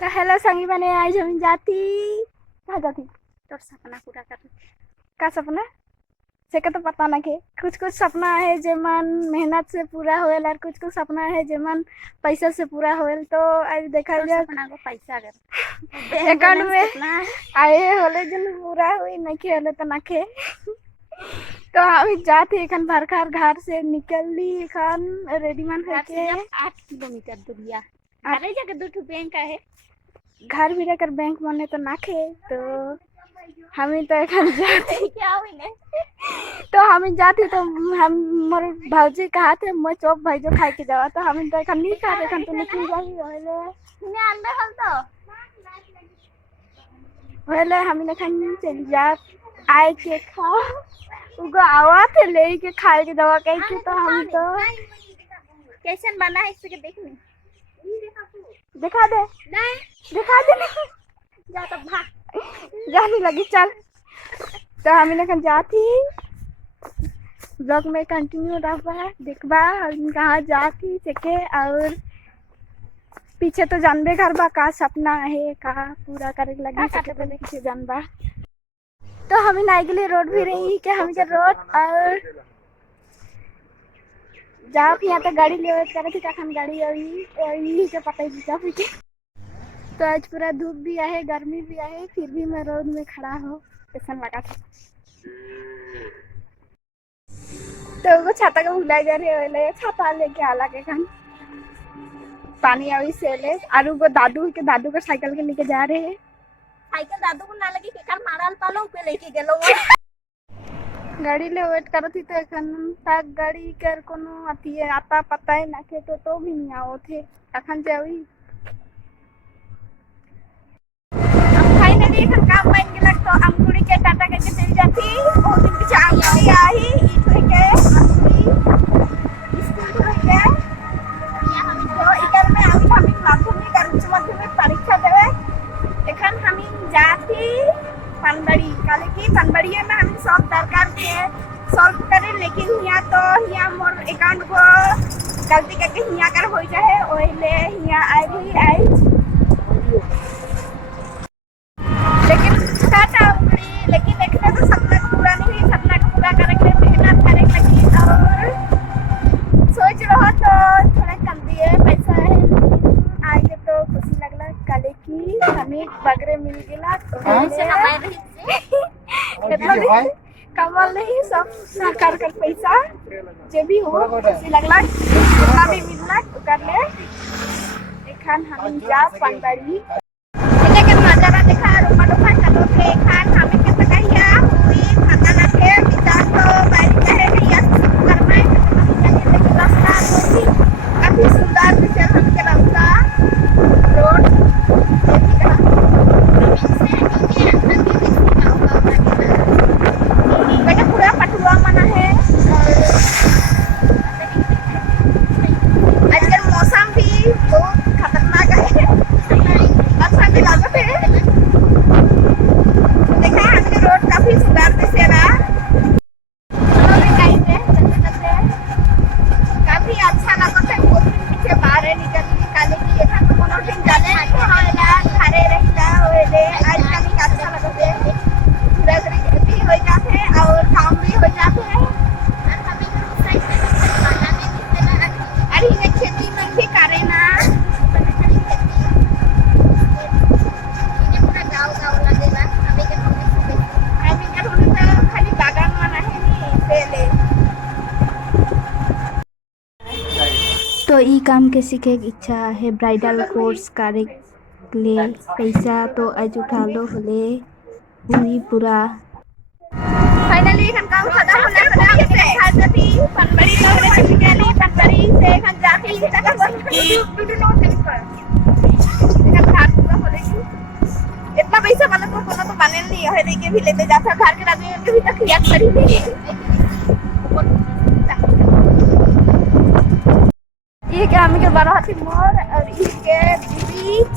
तो हेलो संगी बने आज हम जाती कहाँ जाती तोर सपना पूरा कर का सपना से का तो पता ना के कुछ कुछ सपना है जे मन मेहनत से पूरा होएल और कुछ कुछ सपना है जे मन पैसा से पूरा होएल। तो आज देखा जाए सपना को पैसा अगर अकाउंट में आए होले जन पूरा हुई नहीं के होले तो नाखे तो हम जाते एखन भरखार घर से निकली एखन रेडीमान होके 8 किलोमीटर दूरिया अरे जगह दो बैंक है घर भी रहकर बैंक माने तो नाखे तो हम तो एखन जाती क्या हुई ने तो हम जाती तो हम मोर भौजी कहा थे मैं चौक भाईजो खाए के जावा तो हम तो एखन नहीं खा एखन तो निकल जाही ने अंदर हल तो होले हम एखन चल जा आए के खा उनको आवा थे ले के खाए के जावा कह तो हम तो कैसन बना है इसके देखनी दिखा दे नहीं दिखा दे जा तो भाग जाने लगी चल तो हम एखन जाती ब्लॉग में कंटिन्यू रहा देखबा हम कहाँ जाती देखे और पीछे तो जानबे घर बा का सपना है का पूरा करे लगी सके तो पीछे जानबा। तो हम नाई के लिए रोड भी रही कि हम के रोड और जाओ यहाँ तो गाड़ी ले करे थी हम गाड़ी यही के पता ही जा पीछे। तो आज पूरा धूप भी है गर्मी भी है फिर भी मैं रोड में खड़ा हूँ कैसा लगा था। तो वो छाता का भुला जा रहे छाता लेके आला के खान पानी अभी से ले और वो दादू को साइकिल के लेके जा रहे हैं। साइकिल दादू को ना लगी के कर मारल पालो पे लेके गेलो गाड़ी ले वेट करो थी तो एखन तक गाड़ी कर कोनो अथी है आता पता है ना के तो भी नहीं आओ थे अखन जावी फाइनली एखन काम बन गेलक तो अंकुरी के टाटा के चली जाती बहुत दिन पीछे अंकुरी आई ई होई के अंकुरी स्कूल होई के हम तो इकर में हम माध्यमिक और उच्च माध्यमिक परीक्षा देवे एखन हम जाती पनबड़ी काले की पनबड़िए में हम सब दरकार के सॉल्व करे लेकिन यहाँ तो यहाँ मोर अकाउंट को गलती करके यहाँ कर हो जाए ओहिले यहाँ आई भी आई लेकिन टाटा उंगली लेकिन देखने तो सपना को पूरा नहीं हुई सपना को पूरा करने के लिए मेहनत करने लगी और सोच रहा तो थोड़ा कम दिए पैसा है आगे तो खुशी लगला काले की हमें बगरे मिल गया तो कमल नहीं सब सरकार का पैसा जो भी हो खुशी लगला जितना भी मिलना तो कर ले एखन हम जा पनबड़ी लेकिन नजारा देखा रूपा रूपा चलो थे खान हमें के तकैया हुई खाता ना के विचार तो बारी कहे भैया करना है रास्ता तो काफी सुंदर दिखे हम के रास्ता रोड बेटा पूरा पटुआ मना है आजकल मौसम भी बहुत खतरनाक है अच्छा भी लागत है देखा हमके रोड काफी सुंदर दिखे रहा चलो भी कहीं पे चलते काफी अच्छा लागत है बहुत दिन पीछे बाहर निकल काले की एखन तो कोनो दिन जाने होला घरे रहिला होले आज काली अच्छा लागत है पूरा भी हो जाते हैं और काम भी हो जाते हैं और हमें साइड से खाना भी मिलते ना अरे ये खेती में भी करे ना तो ई काम के सीखे की इच्छा है ब्राइडल कोर्स करे ले पैसा तो आज उठा लो होले हुई पूरा फाइनली हम काम खत्म होने वाला है हाजती पनबड़ी का बेसिकली पनबड़ी से हम जाती तक डू नो थिंग्स पर एखन घर पूरा होलेगी इतना पैसा वाला तो कोनो तो बने नहीं है लेके भी लेते जाता घर के आदमी के भी तक याद करी नहीं ये क्या हम के बाराती मोर और इसके बीच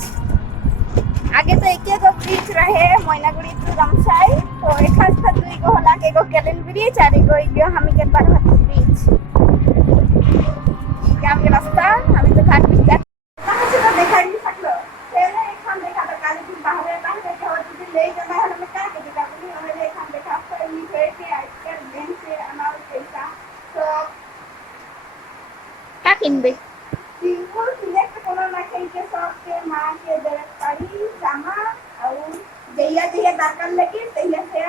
आगे तो एक ब्रिज रहे मैनागुड़ी टू रामसाई तो एक था दुई गो होला के गो गैलन ब्रिज और एगो हम के बाराती ब्रिज क्या हम के रास्ता हम तो घाट में जा कहां से तो देखा नहीं सकलो पहले एक কিনবে? सिंपल सिलेक्ट कोनो ना कहीं के सबके माँ के दरद साड़ी जामा और जइया जइया दरकार लगे तइया से